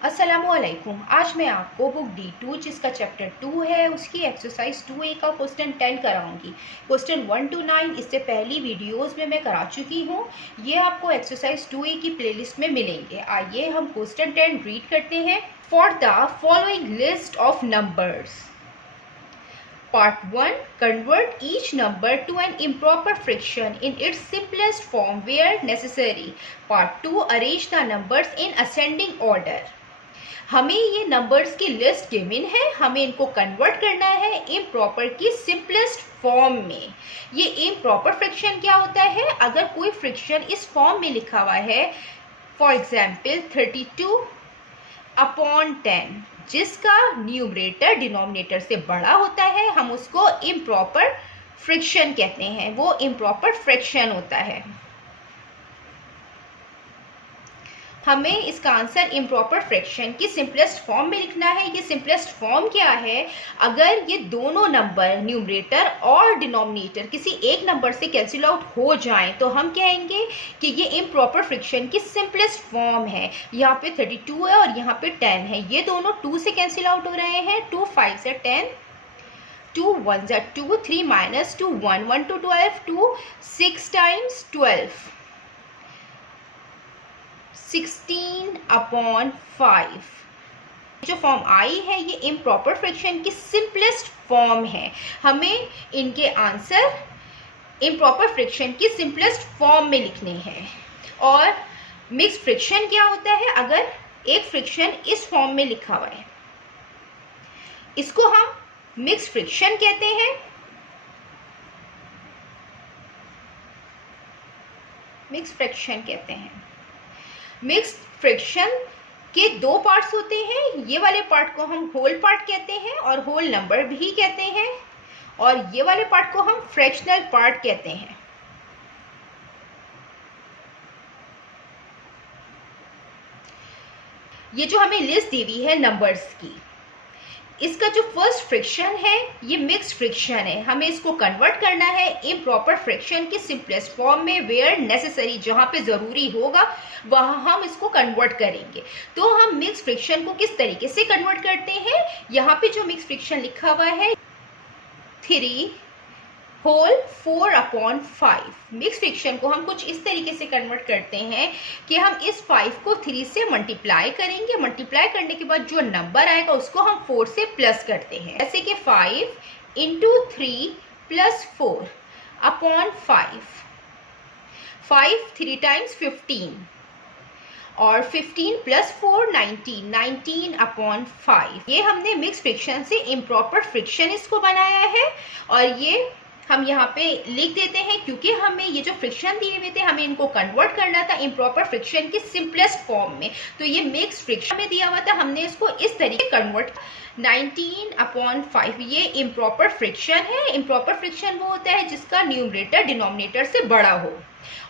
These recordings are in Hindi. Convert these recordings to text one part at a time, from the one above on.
अस्सलामुअलैकुम। आज मैं आपको बुक D2 जिसका चैप्टर 2 है उसकी एक्सरसाइज 2A का क्वेश्चन 10 कराऊंगी। क्वेश्चन 1 to 9 इससे पहली वीडियोस में मैं करा चुकी हूँ। ये आपको एक्सरसाइज 2A की प्लेलिस्ट में मिलेंगे। आइए हम क्वेश्चन 10 रीड करते हैं। For the following list of numbers. Part 1. Convert each number to an improper fraction in its simplest form where necessary. Part 2. Arrange the numbers in ascending order. हमें ये नंबर्स की लिस्ट गिवन है, हमें इनको कन्वर्ट करना है इम्प्रॉपर की सिंपलेस्ट फॉर्म में। ये इम्प्रॉपर फ्रैक्शन क्या होता है? अगर कोई फ्रैक्शन इस फॉर्म में लिखा हुआ है, फॉर एग्जाम्पल 32/10, जिसका न्यूमरेटर डिनोमिनेटर से बड़ा होता है, हम उसको इम्प्रॉपर फ्रैक्शन कहते हैं, वो इम्प्रॉपर फ्रैक्शन होता है। हमें इसका आंसर इम्प्रॉपर फ्रैक्शन की सिंपलेस्ट फॉर्म में लिखना है। ये सिंपलेस्ट फॉर्म क्या है? अगर ये दोनों नंबर न्यूमरेटर और डिनोमिनेटर किसी एक नंबर से कैंसिल आउट हो जाएं तो हम कहेंगे कि ये इम्प्रॉपर फ्रैक्शन की सिंपलेस्ट फॉर्म है। यहाँ पे 32 है और यहाँ पे 10 है, ये दोनों 2 से कैंसिल आउट हो रहे हैं। 2 5 से 10, 2 1 से 2, 3 माइनस 2 1, 1 to 12, 2 6 times 12, 16/5। जो फॉर्म आई है ये इम्प्रॉपर फ्रैक्शन की सिंपलेस्ट फॉर्म है। हमें इनके आंसर इम्प्रॉपर फ्रैक्शन की सिंपलेस्ट फॉर्म में लिखने हैं। और मिक्स फ्रैक्शन क्या होता है? अगर एक फ्रैक्शन इस फॉर्म में लिखा हुआ है, इसको हम मिक्स फ्रैक्शन कहते हैं। मिक्स फ्रैक्शन कहते हैं। मिक्स्ड फ्रैक्शन के दो पार्ट्स होते हैं। ये वाले पार्ट को हम होल पार्ट कहते हैं और होल नंबर भी कहते हैं, और ये वाले पार्ट को हम फ्रैक्शनल पार्ट कहते हैं। ये जो हमें लिस्ट दी हुई है नंबर्स की, इसका जो फर्स्ट फ्रैक्शन है ये मिक्स्ड फ्रैक्शन है। हमें इसको कन्वर्ट करना है इम्प्रॉपर फ्रैक्शन की सिंपलेस्ट फॉर्म में, वेयर नेसेसरी, जहां पे ज़रूरी होगा वहां हम इसको कन्वर्ट करेंगे। तो हम मिक्स्ड फ्रैक्शन को किस तरीके से कन्वर्ट करते हैं? यहाँ पे जो मिक्स्ड फ्रैक्शन लिखा हुआ है 3 होल 4/5, मिक्स फ्रैक्शन को हम कुछ इस तरीके से कन्वर्ट करते हैं कि हम इस 5 को 3 से मल्टीप्लाई करेंगे। मल्टीप्लाई करने के बाद जो नंबर आएगा उसको हम 4 से प्लस करते हैं। जैसे कि 5 × 3 + 4/5, 5 3 times 15, और 15 + 4 19, 19/5। ये हमने मिक्स फ्रैक्शन से इम्प्रॉपर फ्रैक्शन इसको बनाया है, और ये हम यहाँ पे लिख देते हैं क्योंकि हमें ये जो फ्रैक्शन दिए हुए थे हमें इनको कन्वर्ट करना था इम्प्रॉपर फ्रैक्शन की सिंपलेस्ट फॉर्म में। तो ये मिक्स फ्रैक्शन में दिया हुआ था, हमने इसको इस तरीके कन्वर्ट। 19/5 ये इम्प्रॉपर फ्रैक्शन है। इम्प्रॉपर फ्रैक्शन वो होता है जिसका न्यूमरेटर डिनोमिनेटर से बड़ा हो,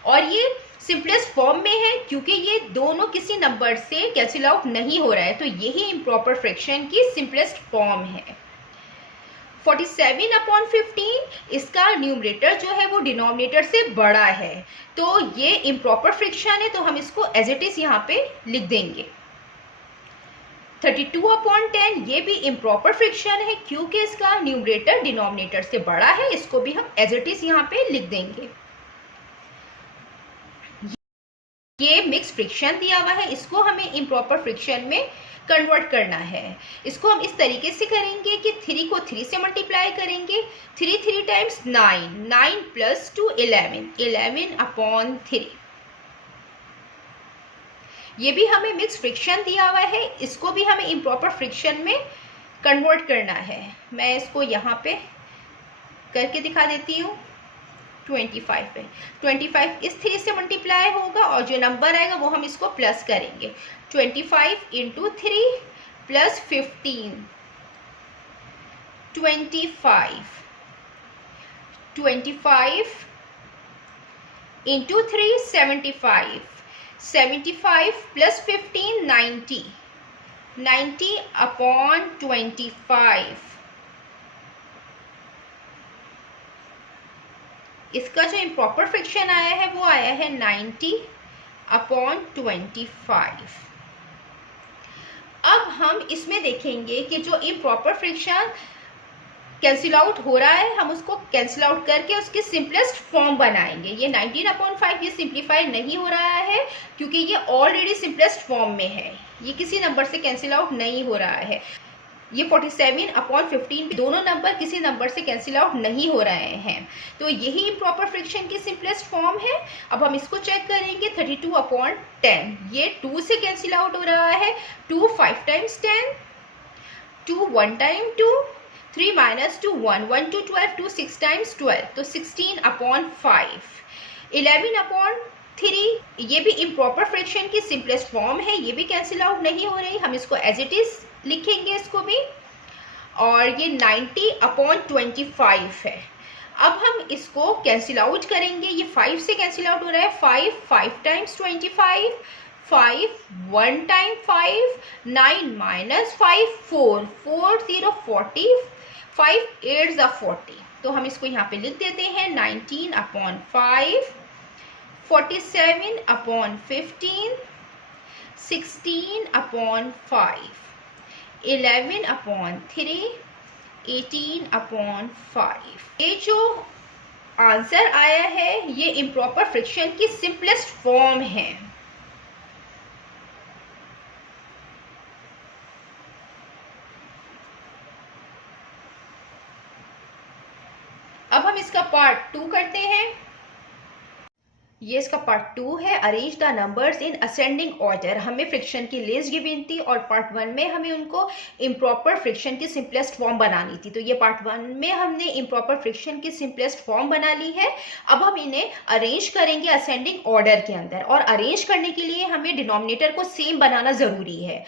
और ये सिंपलेस्ट फॉर्म में है क्योंकि ये दोनों किसी नंबर से कैंसिल आउट नहीं हो रहा है। तो यही इम्प्रॉपर फ्रैक्शन की सिंपलेस्ट फॉर्म है। 47/15 इसका न्यूमरेटर जो है वो डिनोमिनेटर से बड़ा है, तो ये इम्प्रॉपर फ्रैक्शन है, तो हम इसको एज इट इज यहाँ पे लिख देंगे। 32/10 ये भी इम्प्रॉपर फ्रैक्शन है क्योंकि इसका न्यूमरेटर डिनोमिनेटर से बड़ा है, इसको भी हम एज इट इज यहाँ पे लिख देंगे। ये मिक्स फ्रैक्शन दिया हुआ है, इसको हमें इम्प्रॉपर फ्रैक्शन में कन्वर्ट करना है। इसको हम इस तरीके से करेंगे कि 3 को 3 से मल्टीप्लाई करेंगे। 3 3 times 9, 9 + 2 11, 11/3। ये भी हमें मिक्स फ्रैक्शन दिया हुआ है, इसको भी हमें इम्प्रॉपर फ्रैक्शन में कन्वर्ट करना है। मैं इसको यहाँ पे करके दिखा देती हूँ। 25 पे 25 इस 3 से मल्टीप्लाई होगा और जो नंबर आएगा वो हम इसको प्लस करेंगे। 25 × 3 + 15, 25, 25 × 3 75, 75 + 15 90, 90/25। इसका जो इम्प्रॉपर फ्रैक्शन आया है वो आया है 90/25। हम इसमें देखेंगे कि जो इम्प्रॉपर फ्रिक्शन कैंसिल आउट हो रहा है, हम उसको कैंसिल आउट करके उसकी सिंपलेस्ट फॉर्म बनाएंगे। ये 19/5 ये सिंप्लीफाई नहीं हो रहा है क्योंकि ये ऑलरेडी सिंपलेस्ट फॉर्म में है, ये किसी नंबर से कैंसिल आउट नहीं हो रहा है। ये 47/15 दोनों नंबर किसी नंबर से कैंसिल आउट नहीं हो रहे हैं, तो यही इम्प्रॉपर फ्रिक्शन की सिंपलेस्ट फॉर्म है। अब हम इसको चेक करेंगे। 32/10 ये 2 से कैंसिल आउट हो रहा है। 2 5 टाइम्स 10, 2 1 टाइम 2, 3 - 2 1, 1 2 12, 2 6 टाइम्स 12, तो 16/5। 11/3 ये भी इम्प्रॉपर फ्रिक्शन की सिंपलेस्ट फॉर्म है, ये भी कैंसिल आउट नहीं हो रही, हम इसको एज इट इज लिखेंगे इसको भी। और ये 90/25 है। अब हम इसको कैंसिल आउट करेंगे। ये 5 से कैंसिल आउट हो रहा है। 5 5 टाइम्स 25, 5 1 टाइम 5, 9 - 5 4, 4 0 40, 5 8 40, तो हम इसको यहाँ पे लिख देते हैं 19/5, 47/15, 16/5, 11/3, 18/5। ये जो आंसर आया है ये इम्प्रॉपर फ्रिक्शन की सिंपलेस्ट फॉर्म है। अब हम इसका पार्ट 2 करते हैं। ये इसका पार्ट 2 है। Arrange the numbers in ascending order. हमें फ्रिक्शन की लिस्ट गिवन थी और पार्ट 1 में हमें उनको इम्प्रॉपर फ्रिक्शन की सिंपलेस्ट फॉर्म बनानी थी। तो ये पार्ट 1 में हमने इम्प्रॉपर फ्रिक्शन की सिंपलेस्ट फॉर्म बना ली है। अब हम इन्हें अरेंज करेंगे असेंडिंग ऑर्डर के अंदर, और अरेंज करने के लिए हमें डिनोमिनेटर को सेम बनाना जरूरी है।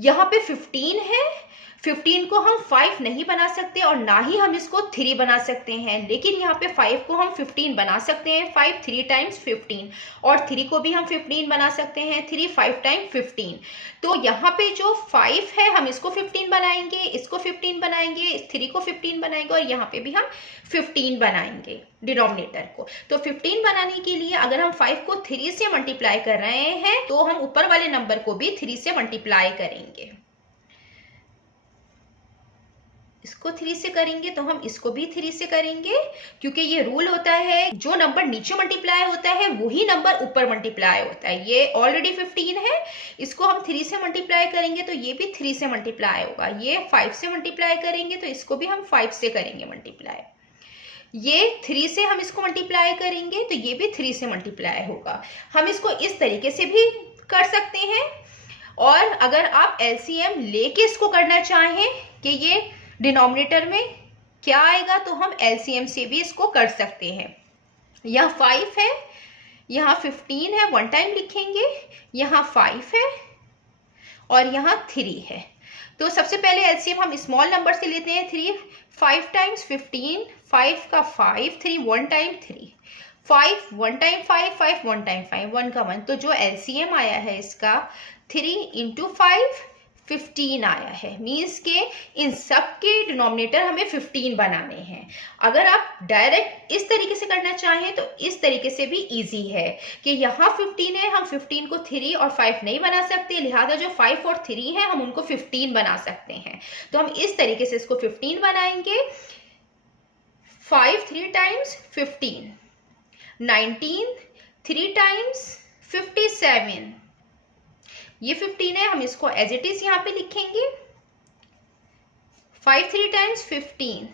यहाँ पे 15 है, 15 को हम 5 नहीं बना सकते और ना ही हम इसको 3 बना सकते हैं, लेकिन यहाँ पे 5 को हम 15 बना सकते हैं। 5 3 टाइम्स 15, और 3 को भी हम 15 बना सकते हैं। 3 5 टाइम 15। तो यहाँ पे जो 5 है हम इसको 15 बनाएंगे, इसको 15 बनाएंगे, 3 को 15 बनाएंगे, और यहाँ पे भी हम 15 बनाएंगे डिनोमिनेटर को। तो 15 बनाने के लिए अगर हम 5 को 3 से मल्टीप्लाई कर रहे हैं तो हम ऊपर वाले नंबर को भी 3 से मल्टीप्लाई करेंगे। इसको 3 से करेंगे तो हम इसको भी 3 से करेंगे, क्योंकि ये रूल होता है जो नंबर नीचे मल्टीप्लाई होता है वही नंबर ऊपर मल्टीप्लाई होता है। ये ऑलरेडी 15 है, इसको हम 3 से मल्टीप्लाई करेंगे तो ये भी 3 से मल्टीप्लाई होगा। ये 5 से मल्टीप्लाई करेंगे तो इसको भी हम 5 से करेंगे मल्टीप्लाई। ये 3 से हम इसको मल्टीप्लाई करेंगे तो ये भी 3 से मल्टीप्लाई होगा। हम इसको इस तरीके से भी कर सकते हैं, और अगर आप एलसीएम लेके इसको करना चाहें कि ये डिनोमिनेटर में क्या आएगा तो हम एलसीएम से भी इसको कर सकते हैं। यहाँ 5 है, यहाँ 15 है, 1 टाइम लिखेंगे, यहाँ 5 है और यहाँ 3 है। तो सबसे पहले एलसीएम हम स्मॉल नंबर से लेते हैं। 3 5 टाइम्स 15, 5 का 5, 3 1 टाइम 3, 5 1 टाइम 5, 5 1 टाइम 5, 1 का 1। तो जो एलसीएम आया है इसका 3 × 5 15 आया है। मीन्स के इन सब के डिनोमिनेटर हमें 15 बनाने हैं। अगर आप डायरेक्ट इस तरीके से करना चाहें तो इस तरीके से भी इजी है कि यहाँ 15 है, हम 15 को 3 और 5 नहीं बना सकते, लिहाजा जो 5 और 3 है हम उनको 15 बना सकते हैं। तो हम इस तरीके से इसको 15 बनाएंगे। 5 3 टाइम्स 15, 19 3 टाइम्स 57। ये 15 है, हम इसको एज इट इज यहाँ पे लिखेंगे। 5 3 times 15,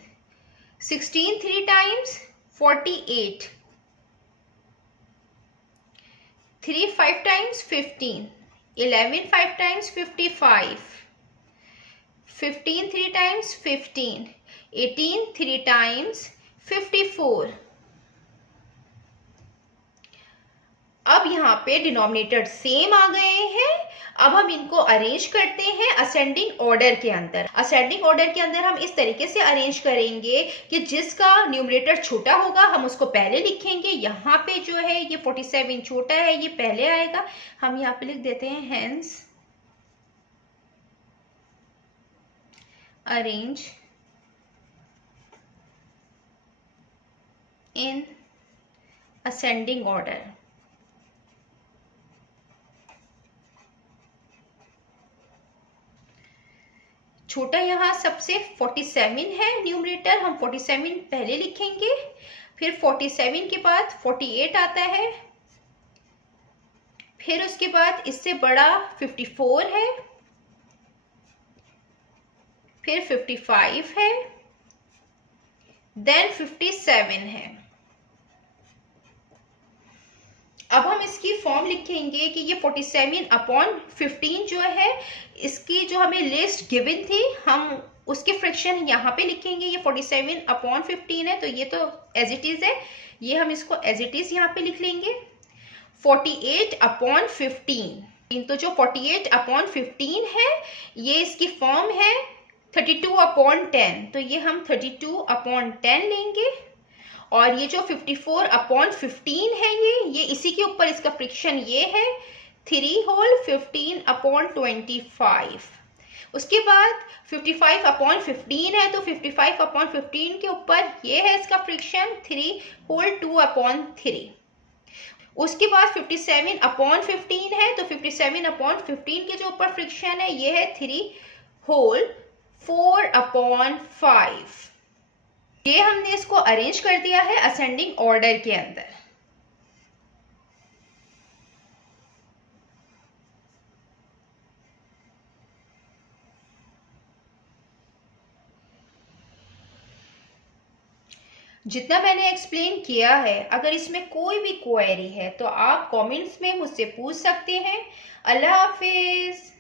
16 3 times 48, 3 5 times 15, 11 5 times 55, 15 3 times 15, 18 3 times 54। अब यहाँ पे डिनोमिनेटर सेम आ गए हैं। अब हम इनको अरेंज करते हैं असेंडिंग ऑर्डर के अंदर। असेंडिंग ऑर्डर के अंदर हम इस तरीके से अरेंज करेंगे कि जिसका न्यूमरेटर छोटा होगा हम उसको पहले लिखेंगे। यहाँ पे जो है ये 47 छोटा है, ये पहले आएगा। हम यहाँ पे लिख देते हैं hence arrange in ascending order. छोटा यहाँ सबसे 47 है न्यूमरेटर, हम 47 पहले लिखेंगे, फिर 47 के बाद 48 आता है, फिर उसके बाद इससे बड़ा 54 है, फिर 55 है, देन 57 है। अब हम इसकी फॉर्म लिखेंगे कि ये 47/15 जो है, इसकी जो हमें लिस्ट गिवन थी, हम उसके फ्रैक्शन यहाँ पे लिखेंगे। ये 47/15 है, तो ये तो एज इट इज है, ये हम इसको एज इट इज यहाँ पे लिख लेंगे। 48/15, तो जो 48/15 है, ये इसकी फॉर्म है 32/10, तो ये हम 32/10 लेंगे। और ये जो 54/15 है, ये इसी के ऊपर इसका फ्रिक्शन ये है 3 होल 15/25। उसके बाद 55/15 है, तो 55/15 के ऊपर ये है इसका फ्रिक्शन 3 होल 2/3। उसके बाद 57/15 है, तो 57/15 के जो ऊपर फ्रिक्शन है ये है 3 होल 4/5। ये हमने इसको अरेंज कर दिया है असेंडिंग ऑर्डर के अंदर। जितना मैंने एक्सप्लेन किया है, अगर इसमें कोई भी क्वेरी है तो आप कमेंट्स में मुझसे पूछ सकते हैं। अल्लाह हाफिज।